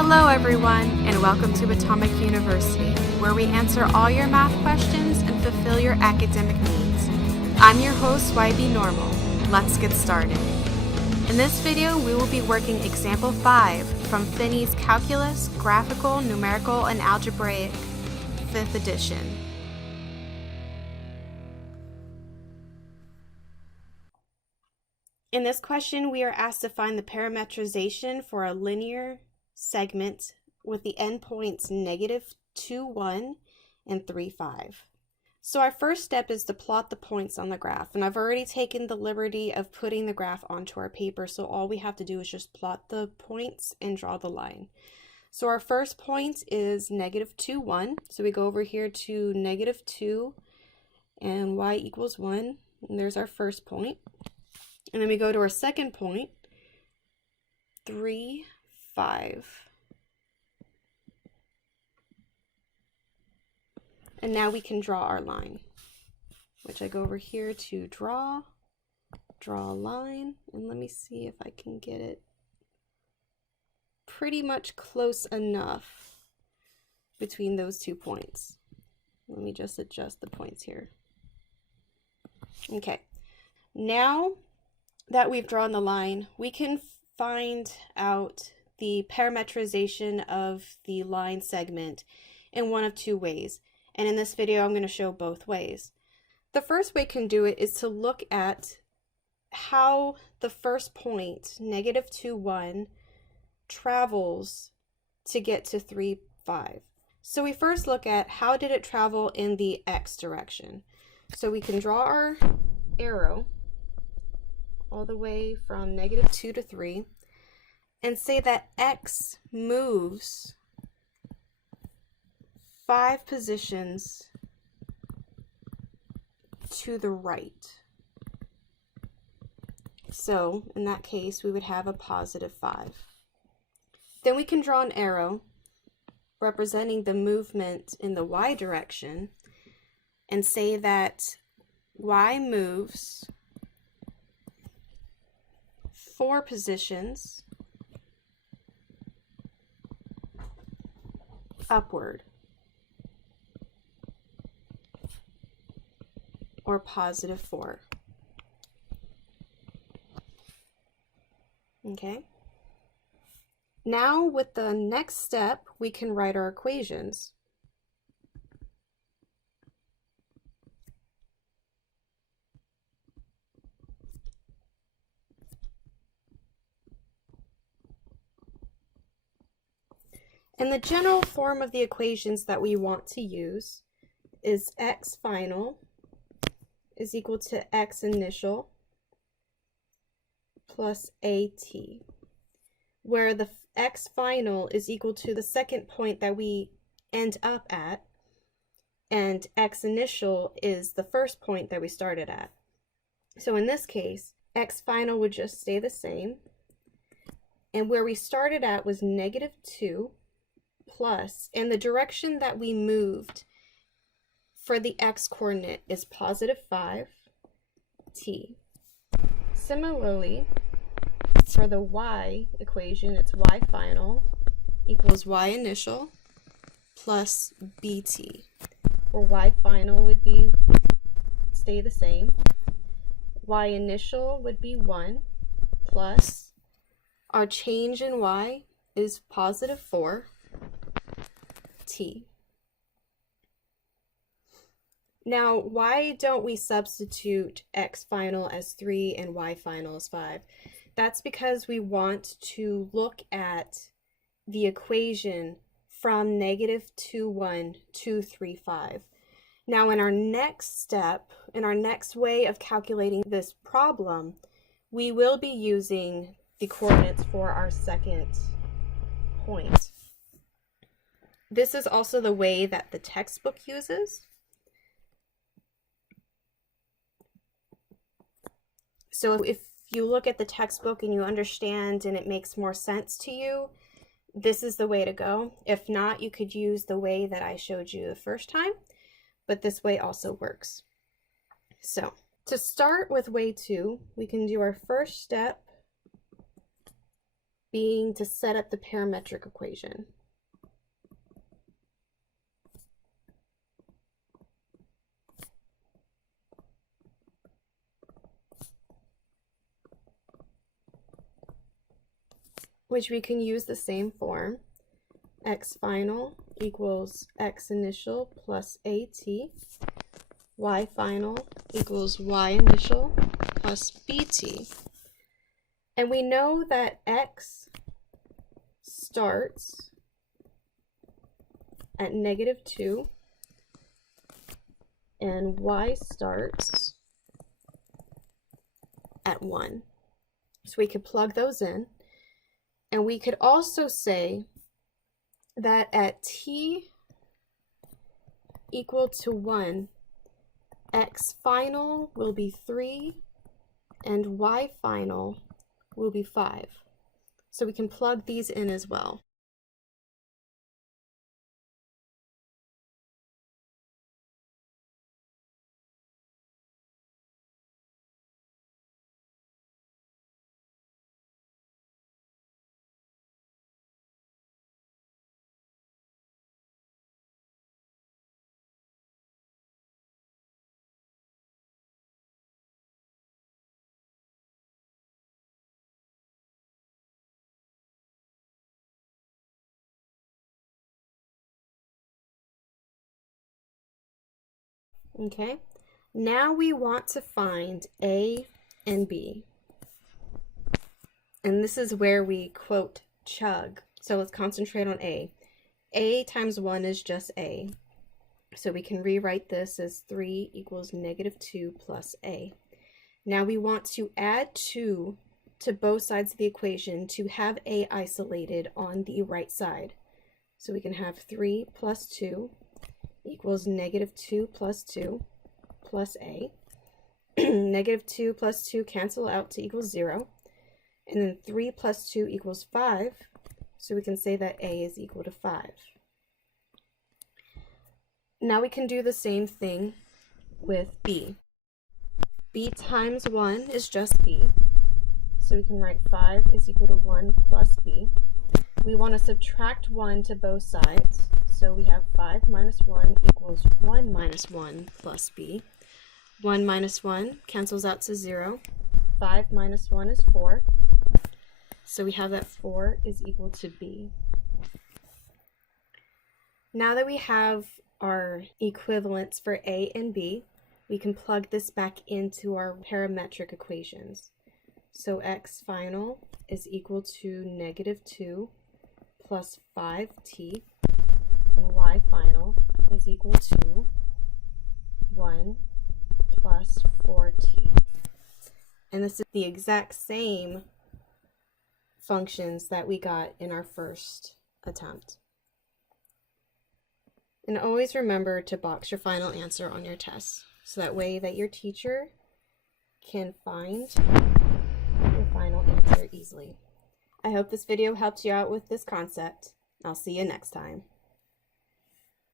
Hello everyone, and welcome to Atomic University, where we answer all your math questions and fulfill your academic needs. I'm your host, YB Normal. Let's get started. In this video, we will be working Example 5 from Finney's Calculus, Graphical, Numerical, and Algebraic 5th edition. In this question, we are asked to find the parametrization for a linear segment with the endpoints -2, 1, and 3, 5. So our first step is to plot the points on the graph, and I've already taken the liberty of putting the graph onto our paper, so all we have to do is just plot the points and draw the line. So our first point is -2, 1, so we go over here to -2 and y equals 1, and there's our first point. And then we go to our second point, 3, 5. And now we can draw our line, which I go over here to draw a line, and let me see if I can get it pretty much close enough between those 2 points. Let me just adjust the points here. Okay, now that we've drawn the line, we can find out the parametrization of the line segment in one of 2 ways. And in this video, I'm going to show both ways. The first way we can do it is to look at how the first point, -2, 1, travels to get to 3, 5. So we first look at how did it travel in the x direction. So we can draw our arrow all the way from -2 to 3 and say that x moves 5 positions to the right. So in that case, we would have a +5. Then we can draw an arrow representing the movement in the y direction and say that y moves 4 positions upward, or +4. Okay. Now with the next step, we can write our equations. And the general form of the equations that we want to use is x final is equal to x initial plus at, where the x final is equal to the second point that we end up at, and x initial is the first point that we started at. So in this case, x final would just stay the same, and where we started at was -2 plus, and the direction that we moved for the x coordinate is +5 t. Similarly, for the y equation, it's y final equals y initial plus bt, where y final would be stay the same, y initial would be 1 plus our change in y is +4 t. Now, why don't we substitute x final as 3 and y final as 5? That's because we want to look at the equation from -2, 1 to 3, 5. Now, in our next step, in our next way of calculating this problem, we will be using the coordinates for our second point. This is also the way that the textbook uses. So if you look at the textbook and you understand and it makes more sense to you, this is the way to go. If not, you could use the way that I showed you the first time, but this way also works. So to start with way 2, we can do our first step being to set up the parametric equation. Which we can use the same form. X final equals X initial plus AT. Y final equals Y initial plus BT. And we know that X starts at -2 and Y starts at 1. So we could plug those in. And we could also say that at t equal to 1, X final will be 3 and Y final will be 5. So we can plug these in as well. Okay, now we want to find A and B. And this is where we quote chug. So let's concentrate on A. A times 1 is just A. So we can rewrite this as 3 equals -2 plus A. Now we want to add 2 to both sides of the equation to have A isolated on the right side. So we can have 3 plus 2 equals -2 plus 2 plus A. -2 plus 2 cancel out to equal 0. And then 3 plus 2 equals 5. So we can say that A is equal to 5. Now we can do the same thing with B. B times 1 is just B. So we can write 5 is equal to 1 plus B. We want to subtract 1 to both sides. So we have 5 minus 1 equals 1 minus 1 plus B. 1 minus 1 cancels out to 0. 5 minus 1 is 4. So we have that 4 is equal to B. Now that we have our equivalents for A and B, we can plug this back into our parametric equations. So X final is equal to -2 plus 5t, and Y final is equal to 1 plus 4t. And this is the exact same functions that we got in our first attempt. And always remember to box your final answer on your test, so that way that your teacher can find your final answer easily. I hope this video helped you out with this concept. I'll see you next time.